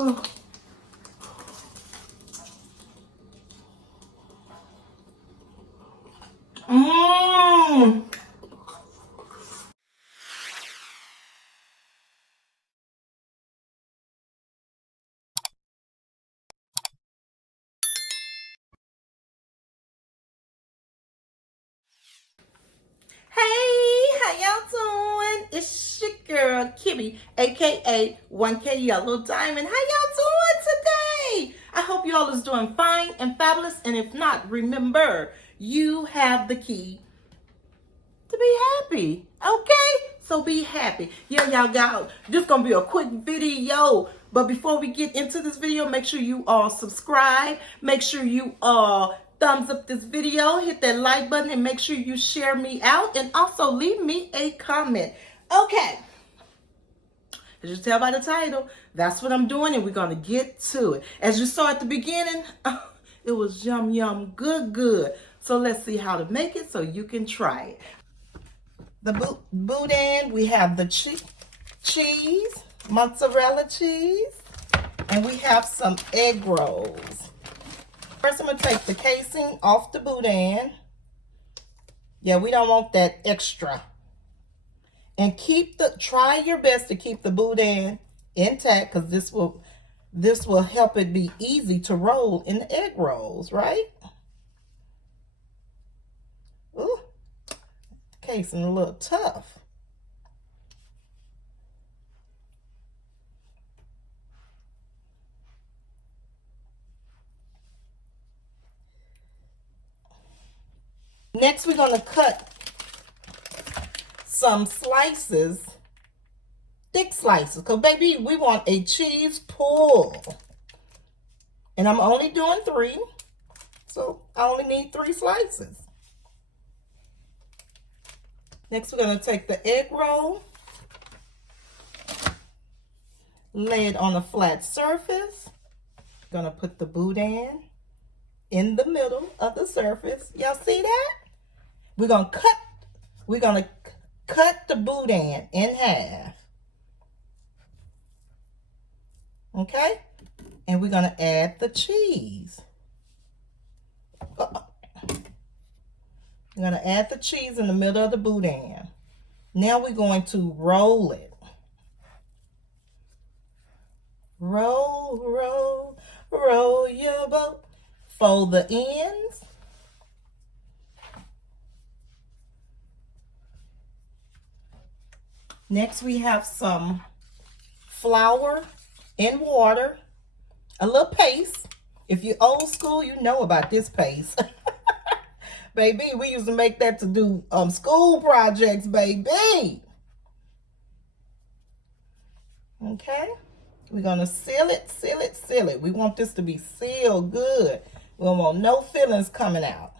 Oh. Mmm. Hey, how y'all doing? It's your girl, Kimmy, aka 1K Yellow Diamond. How y'all doing today? I hope y'all is doing fine and fabulous. And if not, remember, you have the key to be happy. Okay? So be happy. Yeah, y'all got this gonna be a quick video. But before we get into this video, make sure you all subscribe. Make sure you all thumbs up this video, hit that like button, and make sure you share me out. And also leave me a comment. Okay. As you tell by the title, that's what I'm doing, and we're gonna get to it. As you saw at the beginning, it was yum yum good good. So let's see how to make it so you can try it. The boudin, we have the cheese, mozzarella cheese, and we have some egg rolls. First, I'm going to take the casing off the boudin. Yeah, we don't want that extra. And try your best to keep the boudin intact, because this will help it be easy to roll in the egg rolls, right? Ooh. Casing a little tough. Next, we're going to cut some slices, thick slices, because baby, we want a cheese pull. And I'm only doing 3, so I only need 3 slices. Next, we're going to take the egg roll, lay it on a flat surface. Going to put the boudin in the middle of the surface. Y'all see that? We're going to cut the boudin in half. Okay? And we're going to add the cheese. We're going to add the cheese in the middle of the boudin. Now we're going to roll it. Roll, roll, roll your boat. Fold the ends. Next, we have some flour in water, a little paste. If you're old school, you know about this paste. Baby, we used to make that to do school projects, baby. Okay, we're gonna seal it, seal it, seal it. We want this to be sealed good. We don't want no fillings coming out.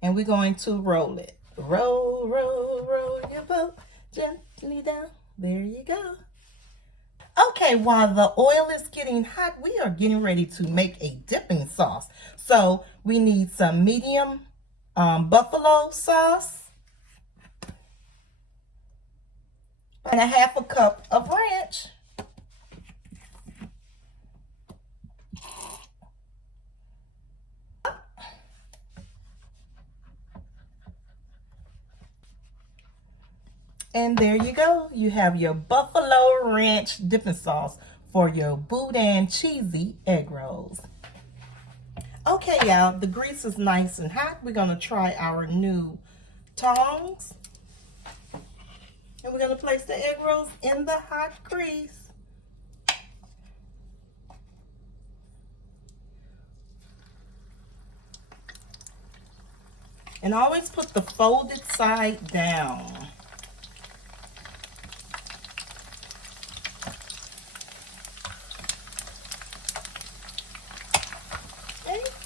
And we're going to roll it. Roll, roll, roll your boat gently down. There you go. Okay, while the oil is getting hot, we are getting ready to make a dipping sauce. So we need some medium buffalo sauce and a half a cup of ranch. And there you go. You have your buffalo ranch dipping sauce for your boudin cheesy egg rolls. Okay, y'all, the grease is nice and hot. We're going to try our new tongs. And we're going to place the egg rolls in the hot grease. And always put the folded side down.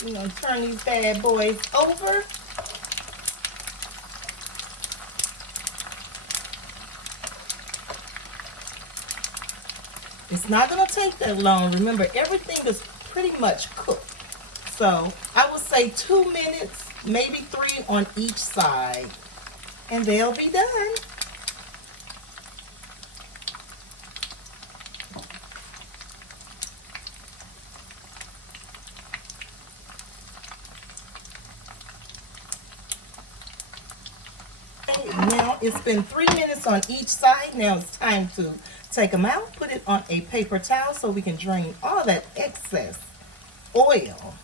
We're going to turn these bad boys over. It's not going to take that long. Remember, everything is pretty much cooked. So I would say 2 minutes, maybe 3 on each side. And they'll be done. It's been 3 minutes on each side. Now it's time to take them out, put it on a paper towel so we can drain all that excess oil.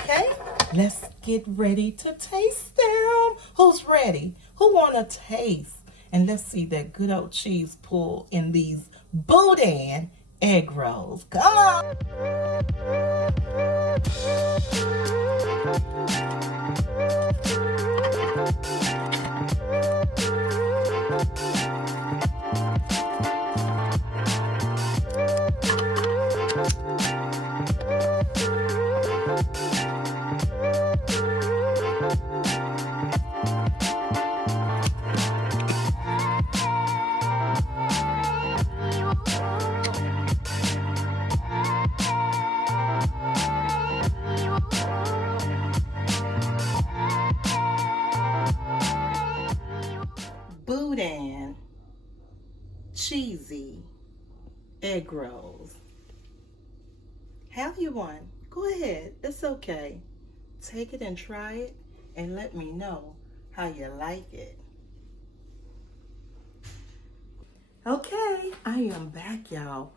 Okay, let's get ready to taste them. Who's ready? Who want to taste? And let's see that good old cheese pull in these Boudin egg rolls. Come on. Boudin cheesy egg rolls. Have you one? Go ahead, it's okay. Take it and try it and let me know how you like it. Okay, I am back, y'all.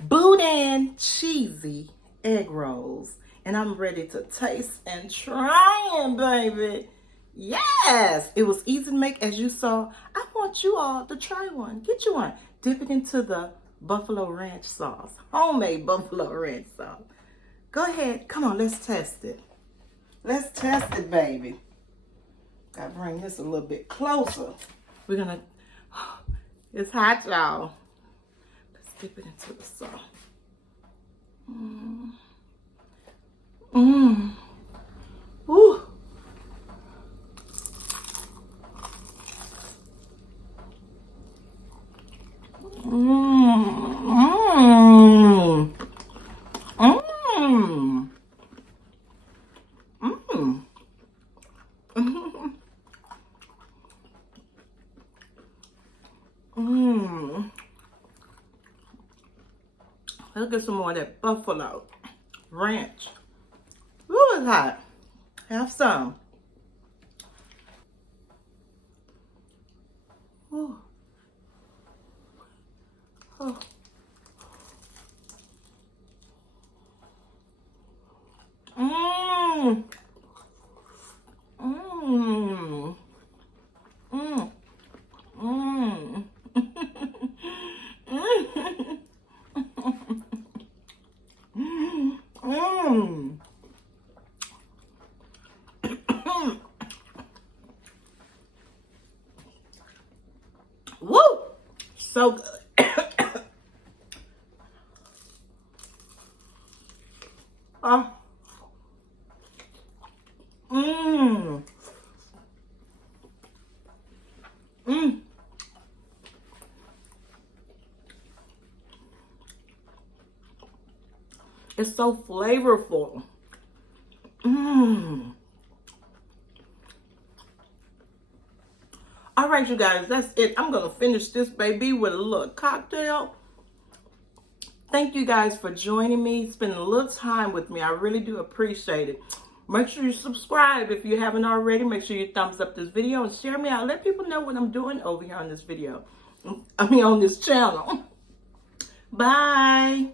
Boudin cheesy egg rolls. And I'm ready to taste and try them, baby. Yes, it was easy to make, as you saw. I want you all to try one. Get you one. Dip it into the buffalo ranch sauce. Homemade buffalo ranch sauce. Go ahead. Come on, let's test it. Let's test it, baby. Gotta bring this a little bit closer. We're gonna, it's hot, y'all. Let's dip it into the sauce. Ooh. Let's get some more of that buffalo ranch. Ooh, it's hot. Have some. Ooh. Oh. Mmm. Mmm. Mmm. Mmm. Mmm. Woo! So good. It's so flavorful. All right, you guys, that's it. I'm going to finish this baby with a little cocktail. Thank you guys for joining me, spending a little time with me. I really do appreciate it. Make sure you subscribe if you haven't already. Make sure you thumbs up this video and share me out. Let people know what I'm doing over here on this video. On this channel. Bye.